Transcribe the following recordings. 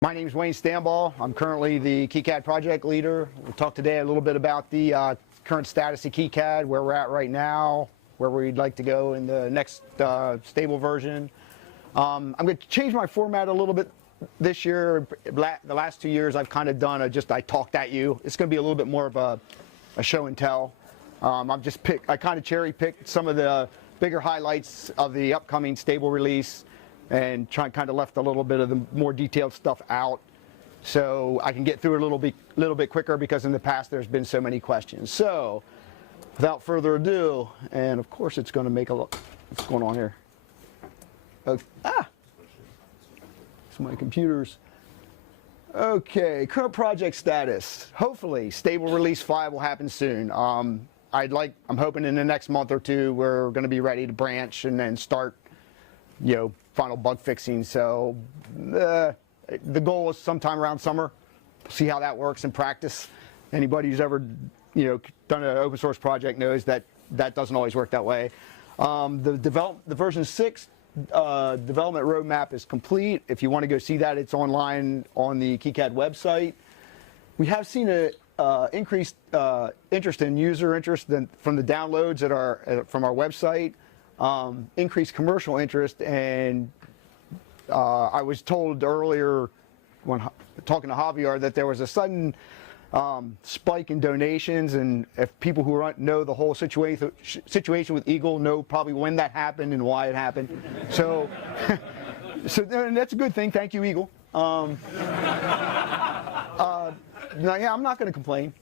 My name is Wayne Stambaugh. I'm currently the KiCad project leader. We'll talk today a little bit about the current status of KiCad, where we're at right now, where we'd like to go in the next stable version. I'm going to change my format a little bit this year. The last 2 years I've kind of done I talked at you. It's going to be a little bit more of a show and tell. I kind of cherry picked some of the bigger highlights of the upcoming stable release and kind of left a little bit of the more detailed stuff out so I can get through it a little bit quicker, because in the past there's been so many questions. So without further ado, and of course it's going to make a look. What's going on here? Okay. It's my computers. Okay, current project status. Hopefully stable release 5 will happen soon. I'm hoping in the next month or two we're going to be ready to branch and then start final bug fixing. So the goal is sometime around summer. See how that works in practice. Anybody who's ever done an open source project knows that doesn't always work that way. The version 6 development roadmap is complete. If you want to go see that, it's online on the KiCad website. We have seen a increased interest in user interest from the downloads from our website. Increased commercial interest, and I was told earlier when talking to Javier that there was a sudden spike in donations, and if people who know the whole situation with Eagle know probably when that happened and why it happened. So, and that's a good thing. Thank you, Eagle. Now, yeah, I'm not going to complain.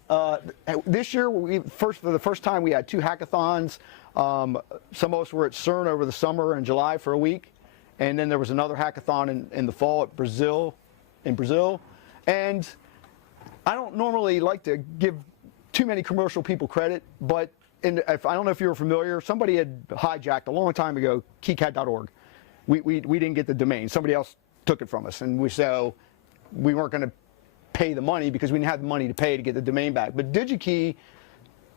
This year, for the first time, we had 2 hackathons. Some of us were at CERN over the summer in July for a week, and then there was another hackathon in the fall in Brazil. And I don't normally like to give too many commercial people credit, but I don't know if you were familiar, somebody had hijacked a long time ago KiCad.org. We didn't get the domain. Somebody else took it from us, and we weren't going to pay the money because we didn't have the money to pay to get the domain back. But DigiKey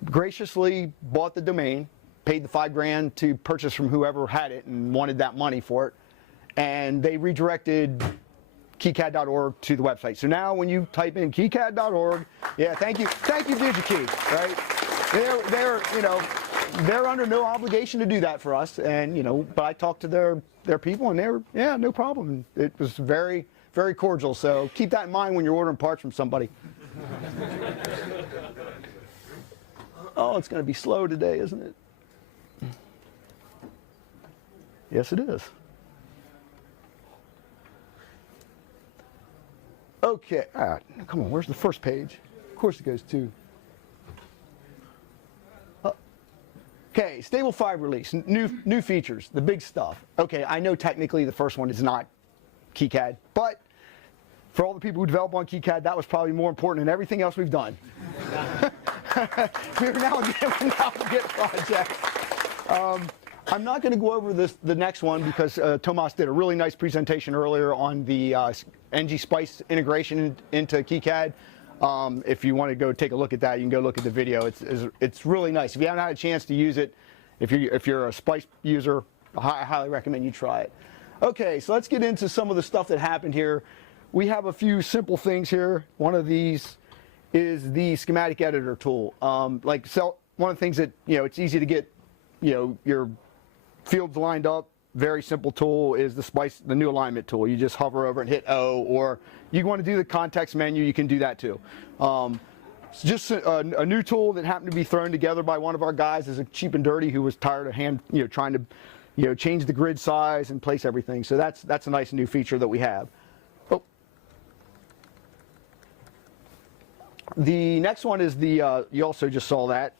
graciously bought the domain, paid the $5,000 to purchase from whoever had it and wanted that money for it, and they redirected KiCad.org to the website. So now when you type in KiCad.org, yeah, thank you DigiKey, right? They're under no obligation to do that for us, and but I talked to their people, and they were, yeah, no problem. It was very, very cordial. So keep that in mind when you're ordering parts from somebody. Oh, it's going to be slow today, isn't it? Yes, it is. Okay, come on, where's the first page? Of course it goes to. Okay, stable 5 release, new features, the big stuff. Okay, I know technically the first one is not KiCad, but for all the people who develop on KiCad, that was probably more important than everything else we've done. We're now a Git project. I'm not going to go over the next one because Tomas did a really nice presentation earlier on the ngspice integration into KiCad. If you want to go take a look at that, you can go look at the video. It's really nice. If you haven't had a chance to use it, if you're a Spice user, I highly recommend you try it. Okay, so let's get into some of the stuff that happened here. We have a few simple things here. One of these is the schematic editor tool. One of the things that it's easy to get your fields lined up. Very simple tool is the new alignment tool. You just hover over and hit O, or you want to do the context menu, you can do that too. It's just a new tool that happened to be thrown together by one of our guys as a cheap and dirty who was tired of trying to change the grid size and place everything. So that's a nice new feature that we have. Oh. The next one is you also just saw that.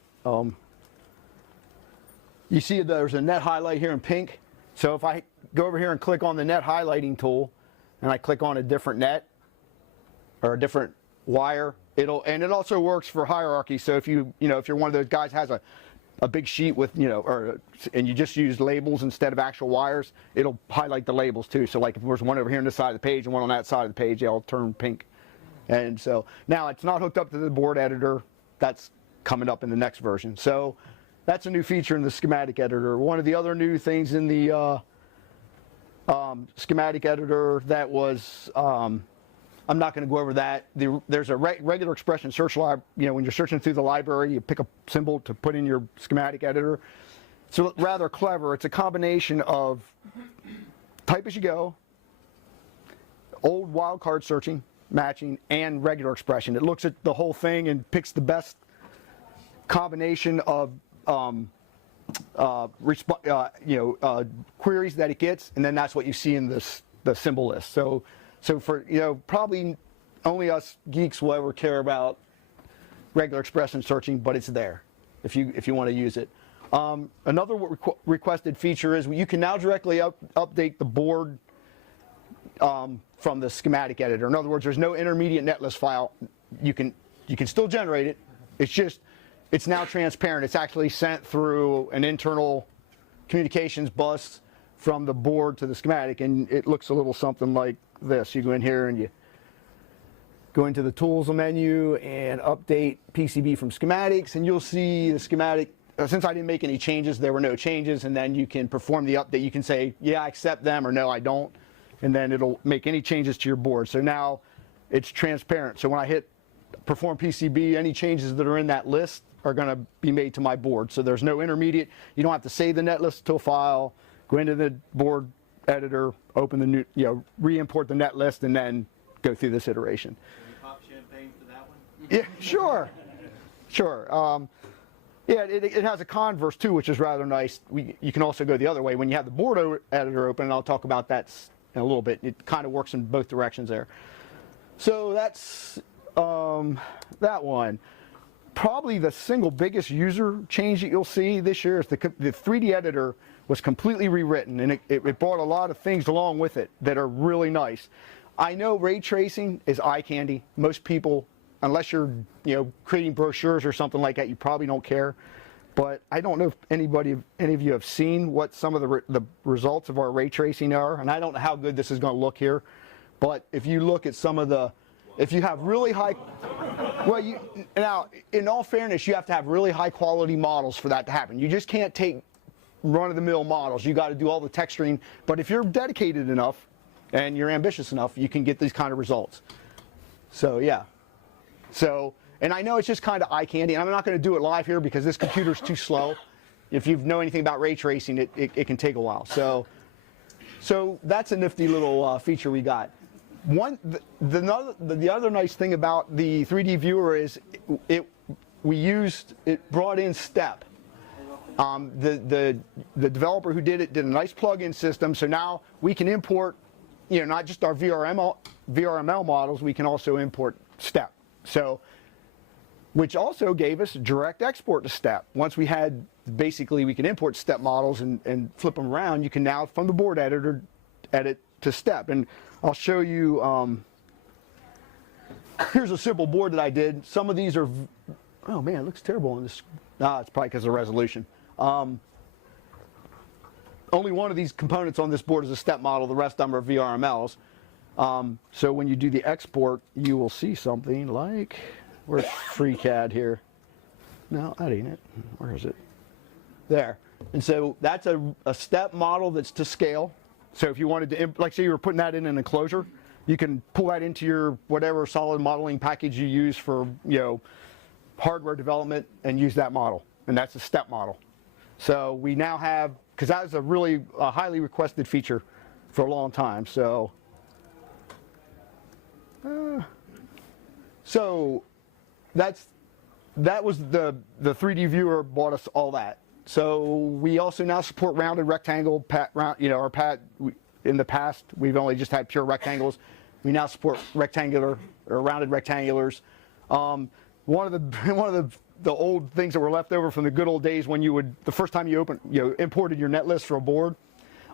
You see there's a net highlight here in pink. So if I go over here and click on the net highlighting tool, and I click on a different net or a different wire, and it also works for hierarchy. So if you're one of those guys has a big sheet with and you just use labels instead of actual wires, it'll highlight the labels too. So like if there's one over here on this side of the page and one on that side of the page, they'll turn pink. And so now it's not hooked up to the board editor. That's coming up in the next version. So that's a new feature in the schematic editor. One of the other new things in the schematic editor that was I'm not going to go over that. There's a regular expression search lib. When you're searching through the library, you pick a symbol to put in your schematic editor. So rather clever. It's a combination of type as you go, old wildcard searching, matching, and regular expression. It looks at the whole thing and picks the best combination of queries that it gets, and then that's what you see in the symbol list. So for probably only us geeks will ever care about regular expression searching, but it's there if you want to use it. Another requested feature is you can now directly update the board from the schematic editor. In other words, there's no intermediate netlist file. You can still generate it. It's now transparent. It's actually sent through an internal communications bus from the board to the schematic, and it looks a little something like this. You go in here and you go into the tools menu and update PCB from schematics, and you'll see the schematic. Since I didn't make any changes, there were no changes, and then you can perform the update. You can say, yeah, I accept them, or no, I don't, and then it'll make any changes to your board. So now it's transparent. So when I hit perform PCB, any changes that are in that list are going to be made to my board. So there's no intermediate. You don't have to save the netlist to a file, go into the board editor, open the new, re-import the netlist, and then go through this iteration. Can you pop champagne for that one? Yeah, sure. Yeah, it has a converse too, which is rather nice. You can also go the other way. When you have the board editor open, and I'll talk about that in a little bit, it kind of works in both directions there. So that's that one. Probably the single biggest user change that you'll see this year is the 3D editor was completely rewritten, and it brought a lot of things along with it that are really nice. I know ray tracing is eye candy. Most people, unless you're creating brochures or something like that, you probably don't care. But I don't know if any of you have seen what some of the results of our ray tracing are, and I don't know how good this is going to look here. But if you look at some of if you have really high, now in all fairness, you have to have really high quality models for that to happen. You just can't take run-of-the-mill models. You got to do all the texturing. But if you're dedicated enough and you're ambitious enough, you can get these kind of results. So yeah. And I know it's just kind of eye candy, and I'm not going to do it live here because this computer's too slow. If you know anything about ray tracing, it can take a while. So that's a nifty little feature we got. The other nice thing about the 3D viewer is it brought in step. The developer who did it did a nice plug-in system, so now we can import, not just our VRML models, we can also import step. So, which also gave us direct export to step. Once we had, basically we can import step models and flip them around, you can now, from the board editor, edit to step. And I'll show you, here's a simple board that I did. Some of these are, oh man, it looks terrible on this. It's probably because of resolution. Only one of these components on this board is a step model. The rest of them are VRMLs. So when you do the export, you will see something like, where's FreeCAD here? No, that ain't it. Where is it? There. And so that's a step model that's to scale. So if you wanted to, like say you were putting that in an enclosure, you can pull that into your whatever solid modeling package you use for, hardware development and use that model. And that's a step model. So we now have, because that was a really highly requested feature for a long time. So that was the 3D viewer bought us all that. So we also now support rounded rectangle, in the past we've only just had pure rectangles. We now support rectangular or rounded rectangulars. One of the old things that were left over from the good old days when the first time you imported your netlist for a board,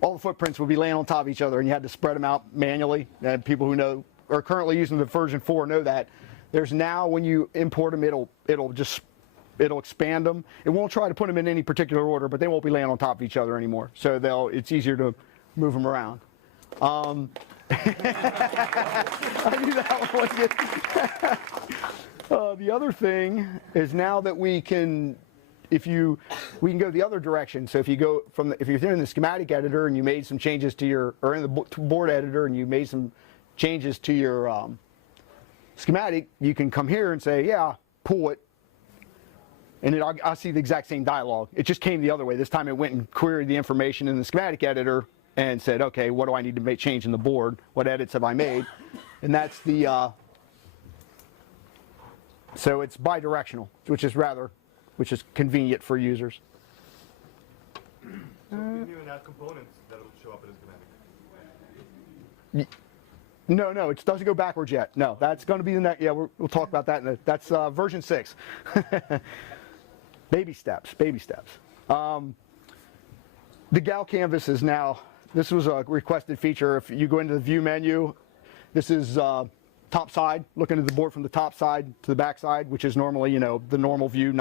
all the footprints would be laying on top of each other and you had to spread them out manually. And people who are currently using the version 4 know that. There's now, when you import them, it'll expand them. It won't try to put them in any particular order, but they won't be laying on top of each other anymore. So it's easier to move them around. I knew that one was good. The other thing is now that we can go the other direction. So if you go if you're in the schematic editor and you made some changes or in the board editor and you made some changes to your Schematic, you can come here and say, yeah, pull it, and I'll see the exact same dialog. It just came the other way. This time it went and queried the information in the schematic editor and said, okay, what do I need to make change in the board? What edits have I made? And that's the, so it's bidirectional, which is convenient for users. So can you add components that will show up in a schematic? No, it doesn't go backwards yet. No, that's going to be the next. Yeah, we'll talk about that. That's version 6. Baby steps. The gal canvas is now. This was a requested feature. If you go into the view menu, this is top side. Looking at the board from the top side to the back side, which is normally the normal view.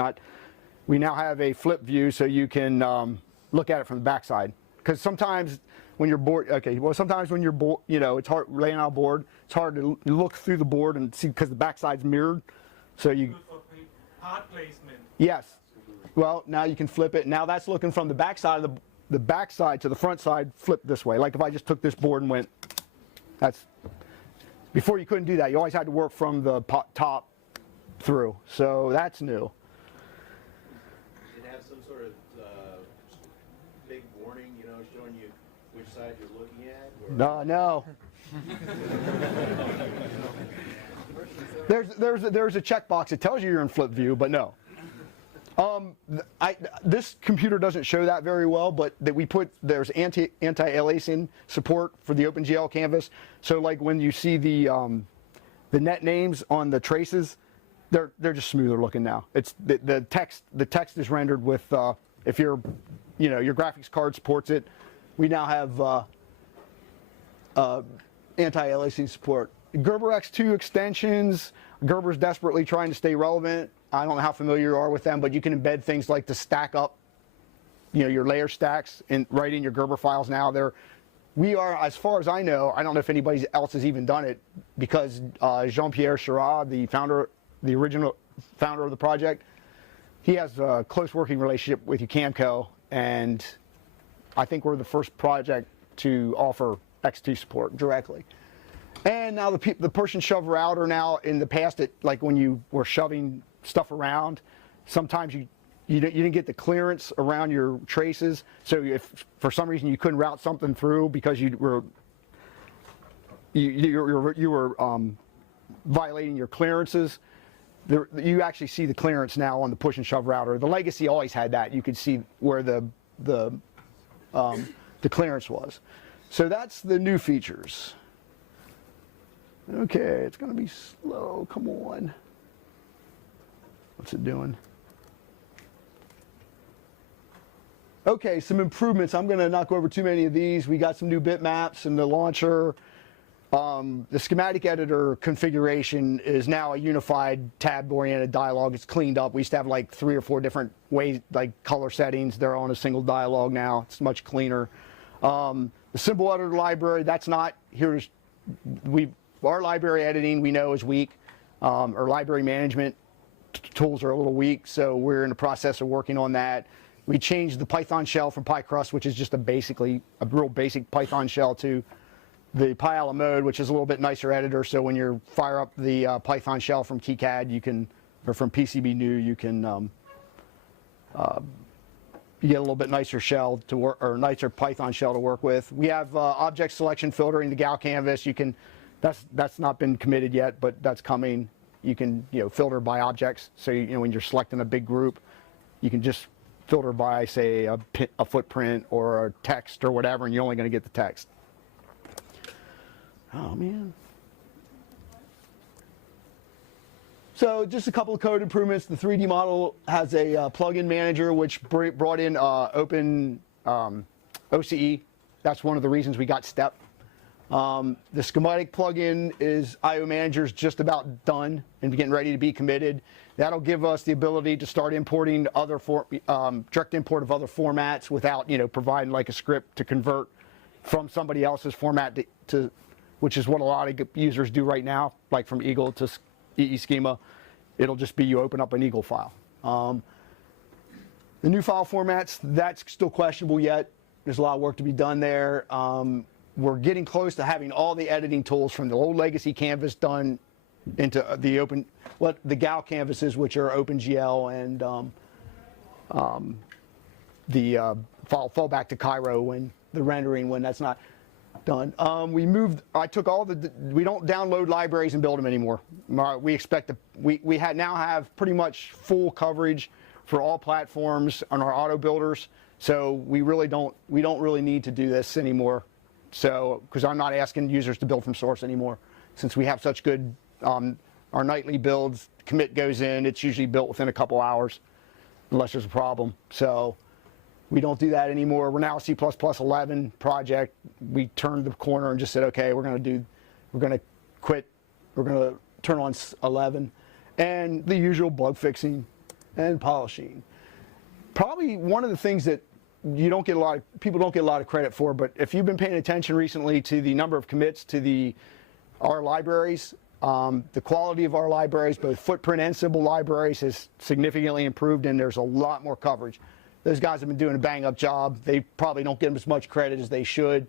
We now have a flip view, so you can look at it from the back side. Because sometimes when you're bored, sometimes when you're bored, it's hard laying out a board. It's hard to look through the board and see because the backside's mirrored. So you. Good for part placement. Yes. Well, now you can flip it. Now that's looking from the backside of the backside to the front side. Flip this way. Like if I just took this board and went. That's. Before you couldn't do that. You always had to work from the top through. So that's new. Does it have some sort of big warning, showing you which side you're looking at? Or? No. There's a checkbox that tells you you're in flip view, but no. This computer doesn't show that very well, but there's anti-aliasing support for the OpenGL canvas. So like when you see the net names on the traces, they're just smoother looking now. It's the text is rendered with if your graphics card supports it. We now have anti-aliasing support. Gerber X2 extensions. Gerber's desperately trying to stay relevant. I don't know how familiar you are with them, but you can embed things like to stack up, your layer stacks right in your Gerber files now. We are, as far as I know, I don't know if anybody else has even done it, because Jean-Pierre Chirac, the original founder of the project, he has a close working relationship with UCAMCO, and I think we're the first project to offer X2 support directly. And now the push and shove router now, in the past, like when you were shoving stuff around, sometimes you didn't get the clearance around your traces. So if for some reason you couldn't route something through because you were violating your clearances, you actually see the clearance now on the push and shove router. The legacy always had that. You could see where the clearance was. So that's the new features. Okay, it's going to be slow. Come on. What's it doing? Okay, some improvements. I'm going to not go over too many of these. We got some new bitmaps in the launcher. The schematic editor configuration is now a unified tab-oriented dialog. It's cleaned up. We used to have like 3 or 4 different ways, like color settings. They're on a single dialog now. It's much cleaner. The symbol editor library, that's not here. Our library editing we know is weak. Our library management tools are a little weak, so we're in the process of working on that. We changed the Python shell from PyCrust, which is just a real basic Python shell, to the PyAla Mode, which is a little bit nicer editor. So when you fire up the Python shell from KiCad, or from PCB-New, you get a little bit nicer shell to work, or nicer Python shell to work with. We have object selection filtering the gal canvas. That's not been committed yet, but that's coming. You can filter by objects. So when you're selecting a big group, you can just filter by, say, a footprint or a text or whatever, and you're only going to get the text. Oh man. So just a couple of code improvements. The 3D model has a plugin manager which brought in open OCE. That's one of the reasons we got Step. The schematic plugin is IO Manager's just about done and getting ready to be committed. That'll give us the ability to start importing other direct import of other formats without providing like a script to convert from somebody else's format to which is what a lot of users do right now, like from Eagle to EE schema. It'll just be you open up an Eagle file. The new file formats, that's still questionable yet. There's a lot of work to be done there. We're getting close to having all the editing tools from the old legacy canvas done into the GAL canvases, which are OpenGL, and fall back to Cairo when the rendering, when that's not done. We don't download libraries and build them anymore. We expect we now have pretty much full coverage for all platforms on our auto builders, so we don't really need to do this anymore. So, because I'm not asking users to build from source anymore, since we have such good, our nightly builds, commit goes in, it's usually built within a couple hours, unless there's a problem. So we don't do that anymore. We're now a C++ 11 project. We turned the corner and just said, okay, we're going to quit. We're going to turn on 11, and the usual bug fixing and polishing. Probably one of the things that people don't get a lot of credit for, but if you've been paying attention recently to the number of commits to our libraries, the quality of our libraries, both footprint and symbol libraries, has significantly improved, and there's a lot more coverage. Those guys have been doing a bang-up job. They probably don't get them as much credit as they should.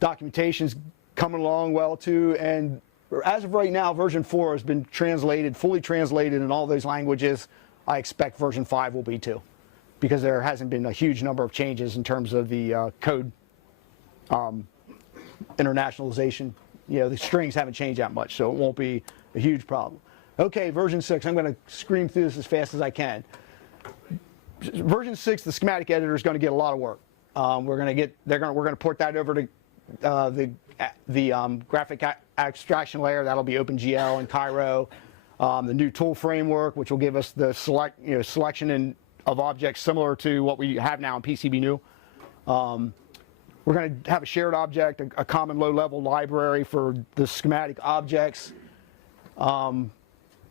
Documentation's coming along well too, and as of right now, version 4 has been fully translated in all those languages. I expect version 5 will be too, because there hasn't been a huge number of changes in terms of the code internationalization. The strings haven't changed that much, so it won't be a huge problem. Okay, version 6. I'm going to scream through this as fast as I can. Version 6, the schematic editor is going to get a lot of work. We're going to port that over to the graphic abstraction layer. That'll be OpenGL and Cairo. The new tool framework, which will give us the selection of objects similar to what we have now in Pchnew. We're going to have a shared object, a common low-level library for the schematic objects.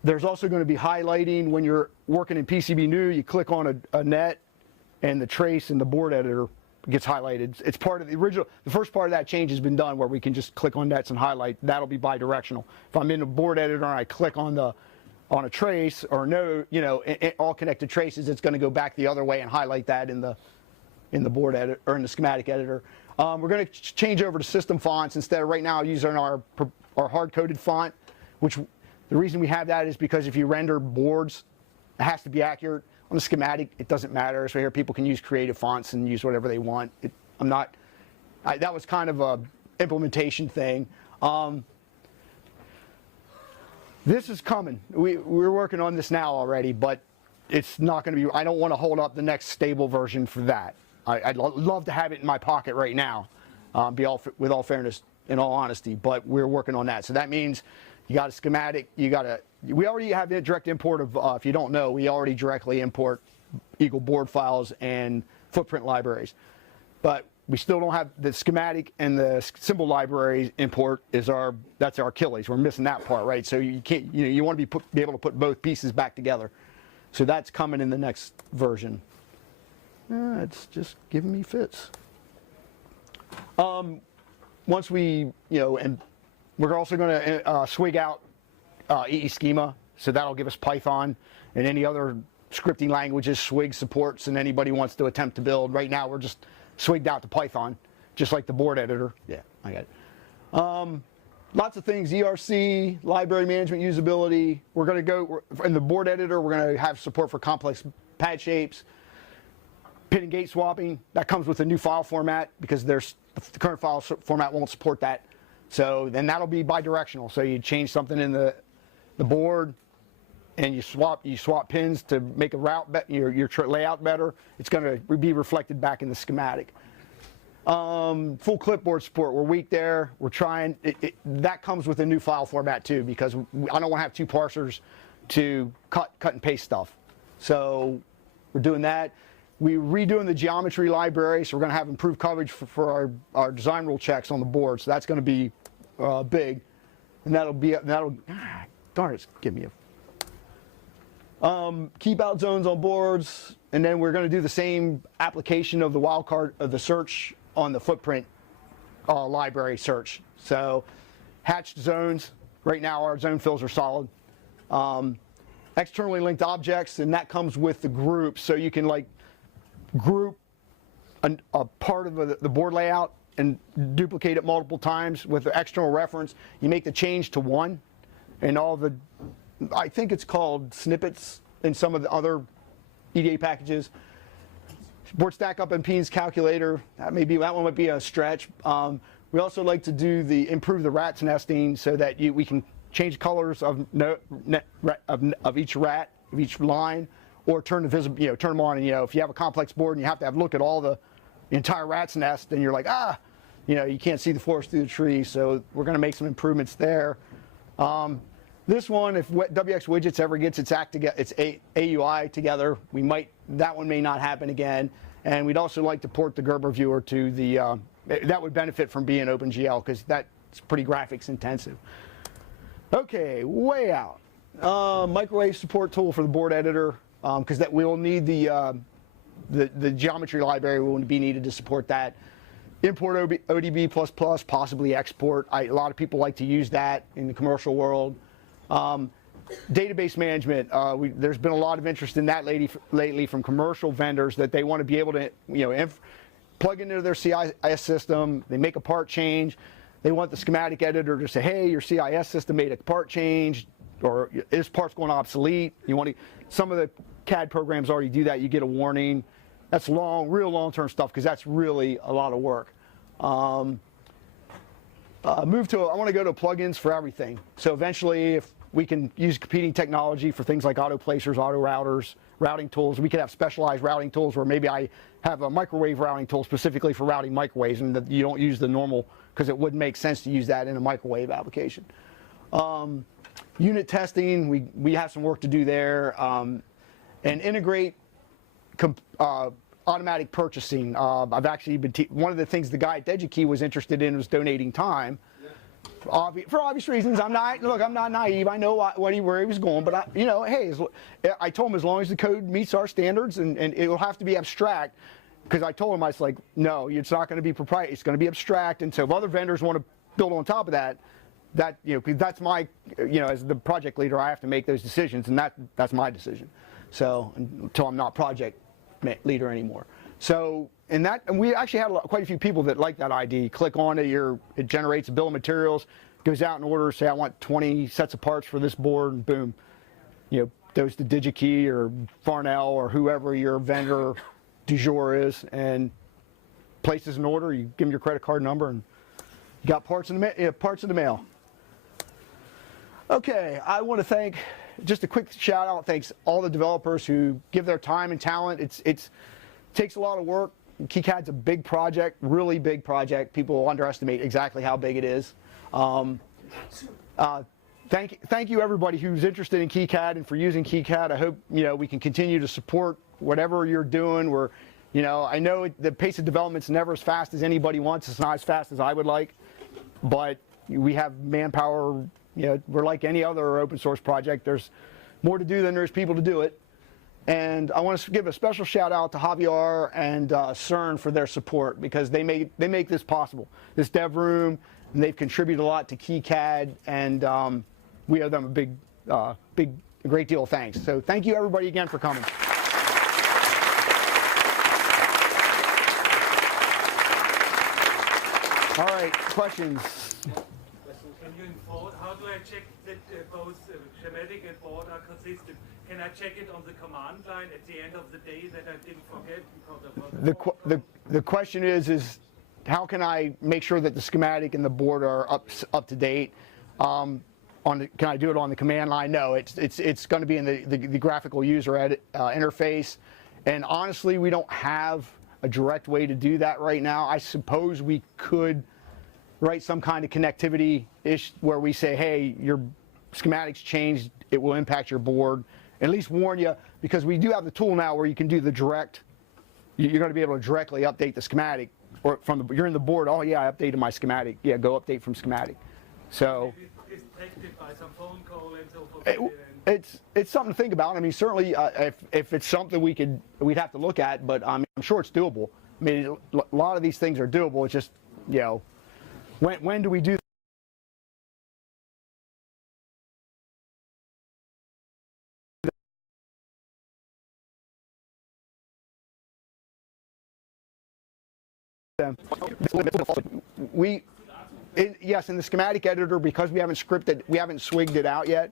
There's also going to be highlighting when you're working in Pchnew. You click on a net, and the trace in the board editor gets highlighted. It's part of the original. The first part of that change has been done, where we can just click on nets and highlight. That'll be bidirectional. If I'm in the board editor and I click on a trace or all connected traces, it's going to go back the other way and highlight that in the board editor or in the schematic editor. We're going to change over to system fonts instead of right now using our hard-coded font, which the reason we have that is because if you render boards, it has to be accurate. On the schematic, it doesn't matter. So here people can use creative fonts and use whatever they want. That was kind of a implementation thing. This is coming. We're working on this now already, but it's not going to be, I don't want to hold up the next stable version for that. I'd love to have it in my pocket right now, with all fairness, in all honesty, but we're working on that. So that means you got a schematic, we already have a direct import of, if you don't know, we already directly import Eagle board files and footprint libraries. But we still don't have the schematic, and the symbol library import that's our Achilles. We're missing that part, right? So you can't, you want to be able to put both pieces back together. So that's coming in the next version. It's just giving me fits. Once we, and we're also going to swig out EE schema, so that'll give us Python and any other scripting languages Swig supports, and anybody wants to attempt to build. Right now we're just swigged out to Python, just like the board editor. Yeah, I got it. Lots of things, ERC, library management, usability. We're going to go, in the board editor, we're going to have support for complex pad shapes, pin and gate swapping. That comes with a new file format, because the current file format won't support that. So then that'll be bidirectional. So you change something in the board, and you swap pins to make a route your layout better. It's going to be reflected back in the schematic. Full clipboard support. We're weak there. We're trying. That comes with a new file format too, because I don't want to have two parsers to cut and paste stuff. So we're doing that. We're redoing the geometry library, so we're going to have improved coverage for our design rule checks on the board. So that's going to be big, and darn it's give me a keep out zones on boards, and then we're going to do the same application of the wildcard of the search on the footprint library search. So hatched zones. Right now our zone fills are solid. Externally linked objects, and that comes with the group, so you can group a part of the board layout and duplicate it multiple times with the external reference. You make the change to 1, and all the, I think it's called snippets in some of the other EDA packages. Board stack up impedance calculator, that one might be a stretch. We also like to do improve the rats nesting so that we can change colors of each rat, of each line, or turn them on. And if you have a complex board and you have to look at all the entire rat's nest, and you're like, you can't see the forest through the tree. So we're going to make some improvements there. This one, if WX Widgets ever gets its AUI together, that one may not happen again. And we'd also like to port the Gerber viewer to that would benefit from being OpenGL, because that's pretty graphics intensive. Okay, way out. Microwave support tool for the board editor, because we will need the geometry library will be needed to support that. Import ODB++, possibly export. A lot of people like to use that in the commercial world. Database management, there's been a lot of interest in that lately from commercial vendors, that they want to be able to plug into their CIS system. They make a part change. They want the schematic editor to say, hey, your CIS system made a part change, or this part's going obsolete. Some of the CAD programs already do that. You get a warning. That's real long-term stuff, because that's really a lot of work. I want to go to plugins for everything. So eventually, if we can use competing technology for things like auto placers, auto routers, routing tools, we could have specialized routing tools where maybe I have a microwave routing tool specifically for routing microwaves, and that you don't use the normal, because it wouldn't make sense to use that in a microwave application. Unit testing, we have some work to do there, and integrate automatic purchasing. I've actually been one of the things the guy at DigiKey was interested in was donating time. For obvious reasons. I'm not naive. I know where he was going, but hey, I told him as long as the code meets our standards, and it will have to be abstract, because I told him, I was like, no, it's not going to be proprietary. It's going to be abstract, and so if other vendors want to build on top of that, because that's my, as the project leader, I have to make those decisions, and that's my decision. So until I'm not project leader anymore. So and we actually had quite a few people that like that ID. Click on it, it generates a bill of materials, goes out in order. Say I want 20 sets of parts for this board, and boom, goes to DigiKey or Farnell or whoever your vendor du jour is, and places an order. You give them your credit card number, and you got parts in the mail. Okay, I want to thank, just a quick shout out, thanks all the developers who give their time and talent. It takes a lot of work. KiCad's a big project, really big project. People underestimate exactly how big it is. Thank you everybody who's interested in KiCad and for using KiCad. I hope we can continue to support whatever you're doing. I know the pace of development's never as fast as anybody wants. It's not as fast as I would like, but we have manpower. We're like any other open source project. There's more to do than there's people to do it. And I want to give a special shout out to Javier and CERN for their support, because they make this possible. This dev room, and they've contributed a lot to KiCad, and we owe them a great deal of thanks. So thank you everybody again for coming. All right, questions. Can you import, how do I check that both schematic and board are consistent? Can I check it on the command line at the end of the day that I didn't forget because of the question is how can I make sure that the schematic and the board are up to date? Can I do it on the command line? No, it's going to be in the graphical user interface, and honestly, we don't have a direct way to do that right now. I suppose we could write some kind of connectivity-ish where we say, hey, your schematics changed, it will impact your board. At least warn you, because we do have the tool now where you can do the direct, you're going to be able to directly update the schematic, or you're in the board, oh yeah, I updated my schematic. Yeah, go update from schematic. So it's detected by some phone call and so forth. It's something to think about. I mean, certainly if it's something we'd have to look at, but I'm sure it's doable. I mean, a lot of these things are doable. It's just, when do we do yes, in the schematic editor, because we haven't swigged it out yet,